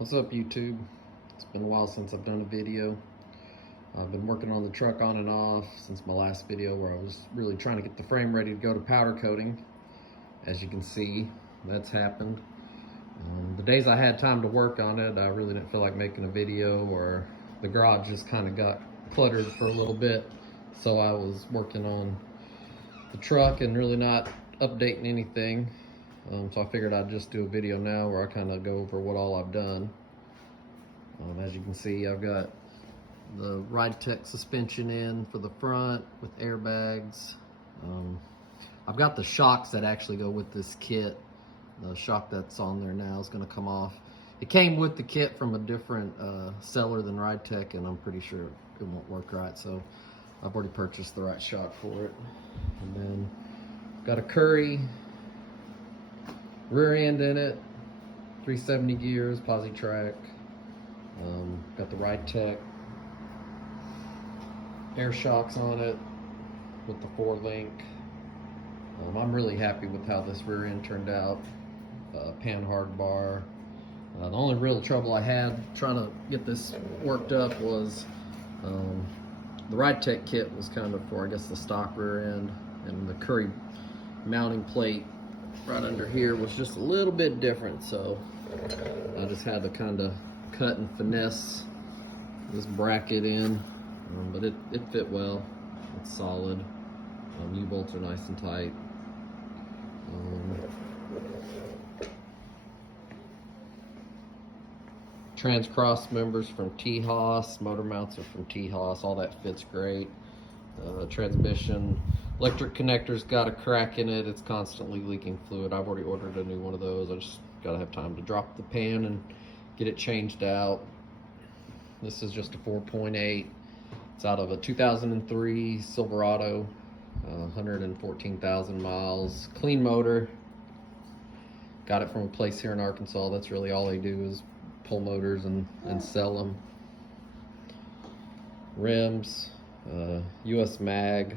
What's up, YouTube? It's been a while since I've done a video. I've been working on the truck on and off since my last video where I was really trying to get the frame ready to go to powder coating. As you can see, that's happened. The days I had time to work on it, I really didn't feel like making a video, or the garage just kind of got cluttered for a little bit. So I was working on the truck and really not updating anything. So I figured I'd just do a video now where I kind of go over what all I've done. As you can see, I've got the Ridetech suspension in for the front with airbags. I've got the shocks that actually go with this kit. The shock that's on there now is going to come off. It came with the kit from a different seller than Ridetech, and I'm pretty sure it won't work right, so I've already purchased the right shock for it. And then I've got a Currie rear end in it, 370 gears, posi track. Got the Ridetech air shocks on it with the 4-link. I'm really happy with how this rear end turned out. Panhard Bar. The only real trouble I had trying to get this worked up was the Ridetech kit was kind of for, I guess, the stock rear end, and the Currie mounting plate right under here was just a little bit different, so I just had to kind of cut and finesse this bracket in, but it fit well. It's solid. U-bolts are nice and tight. Trans cross members from T-Haas, motor mounts are from T-Haas, all that fits great. Transmission electric connector's got a crack in it, it's constantly leaking fluid. I've already ordered a new one of those. I just gotta have time to drop the pan and get it changed out. This is just a 4.8. It's out of a 2003 Silverado, 114,000 miles, clean motor. Got it from a place here in Arkansas. That's really all they do is pull motors and sell them. Rims, US Mag,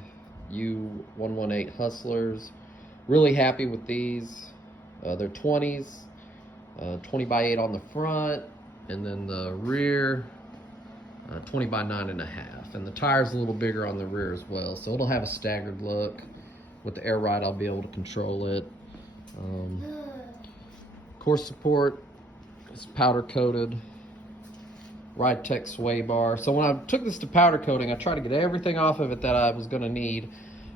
U118 Hustlers. Really happy with these. They're 20s, 20 by 8 on the front, and then the rear, 20 by 9.5. And the tire's a little bigger on the rear as well, so it'll have a staggered look. With the air ride, I'll be able to control it. Core support is powder coated. Ridetech sway bar. So when I took this to powder coating, I tried to get everything off of it that I was going to need.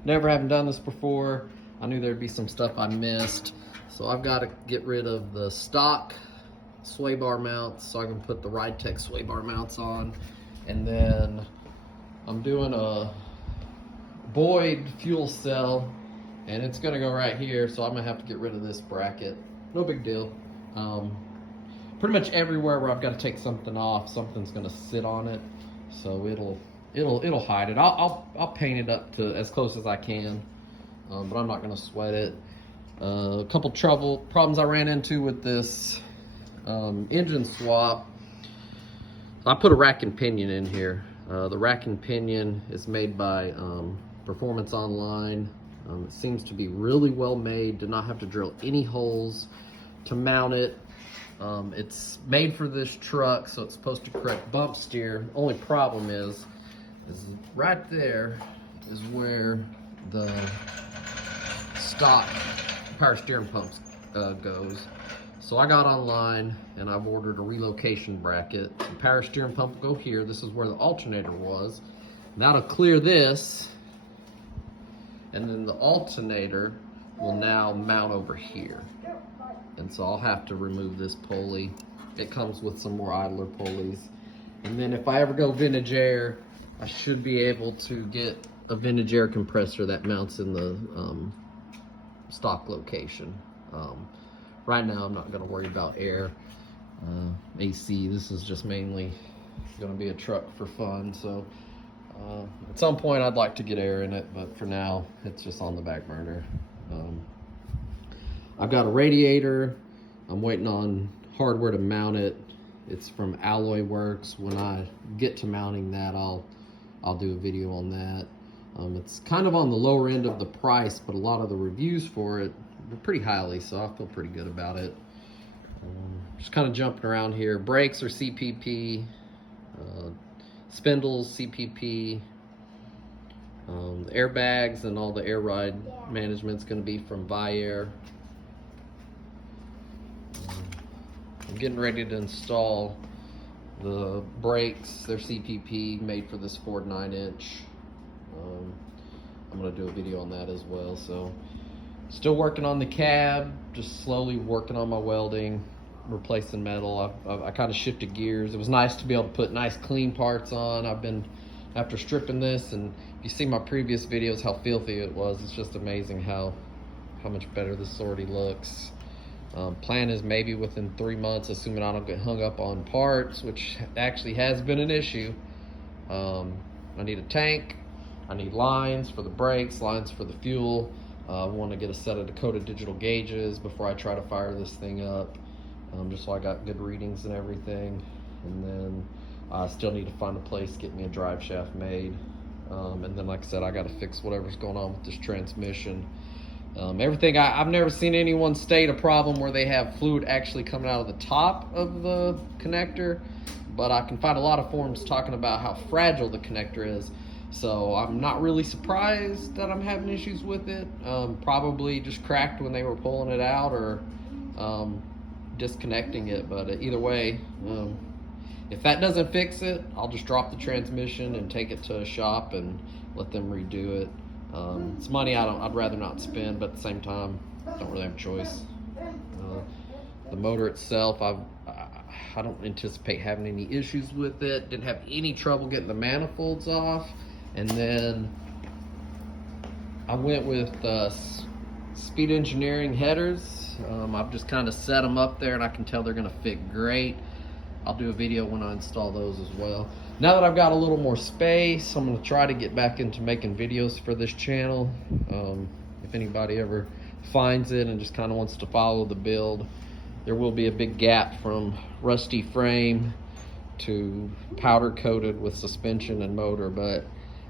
Never having done this before, I knew there'd be some stuff I missed. So I've got to get rid of the stock sway bar mounts so I can put the Ridetech sway bar mounts on. And then I'm doing a Boyd fuel cell, and it's going to go right here, so I'm going to have to get rid of this bracket. No big deal. Pretty much everywhere where I've got to take something off, something's going to sit on it, so it'll hide it. I'll paint it up to as close as I can, but I'm not going to sweat it. A couple problems I ran into with this engine swap. I put a rack and pinion in here. The rack and pinion is made by Performance Online. It seems to be really well made. Did not have to drill any holes to mount it. It's made for this truck, so it's supposed to correct bump steer. Only problem is right there is where the stock power steering pump goes. So I got online and I've ordered a relocation bracket. The power steering pump will go here. This is where the alternator was. That'll clear this, and then the alternator will now mount over here. And so I'll have to remove this pulley. It comes with some more idler pulleys. And then if I ever go vintage air, I should be able to get a vintage air compressor that mounts in the stock location. Right now I'm not gonna worry about air, AC. This is just mainly gonna be a truck for fun. So at some point I'd like to get air in it, but for now it's just on the back burner. I've got a radiator. I'm waiting on hardware to mount it. It's from Alloy Works. When I get to mounting that, I'll do a video on that. It's kind of on the lower end of the price, but a lot of the reviews for it are pretty highly, so I feel pretty good about it. Just kind of jumping around here. Brakes are CPP, spindles CPP, the airbags and all the air ride management's going to be from Viair. I'm getting ready to install the brakes. They're CPP, made for this Ford 9-inch. I'm going to do a video on that as well. So still working on the cab, just slowly working on my welding, replacing metal. I kind of shifted gears. It was nice to be able to put nice clean parts on. I've been, after stripping this, and if you see my previous videos how filthy it was, it's just amazing how much better this already looks. Plan is maybe within 3 months, assuming I don't get hung up on parts, which actually has been an issue. I need a tank, I need lines for the brakes, lines for the fuel. I want to get a set of coated digital gauges before I try to fire this thing up, just so I got good readings and everything. And then I still need to find a place to get me a drive shaft made. And then, like I said, I got to fix whatever's going on with this transmission. Everything, I've never seen anyone state a problem where they have fluid actually coming out of the top of the connector, but I can find a lot of forums talking about how fragile the connector is. So I'm not really surprised that I'm having issues with it. Probably just cracked when they were pulling it out, or disconnecting it. But either way, if that doesn't fix it, I'll just drop the transmission and take it to a shop and let them redo it. It's money I'd rather not spend, but at the same time, I don't really have a choice. The motor itself, I don't anticipate having any issues with it. Didn't have any trouble getting the manifolds off. And then I went with Speed Engineering headers. I've just kind of set them up there, and I can tell they're going to fit great. I'll do a video when I install those as well. Now that I've got a little more space, I'm going to try to get back into making videos for this channel. If anybody ever finds it and just kind of wants to follow the build, there will be a big gap from rusty frame to powder coated with suspension and motor, but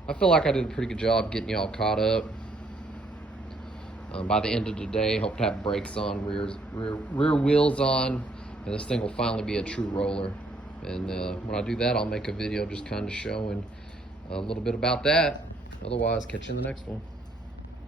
I feel like I did a pretty good job getting y'all caught up. By the end of the day, hope to have brakes on, rear wheels on, and this thing will finally be a true roller. And when I do that, I'll make a video just kind of showing a little bit about that. Otherwise, catch you in the next one.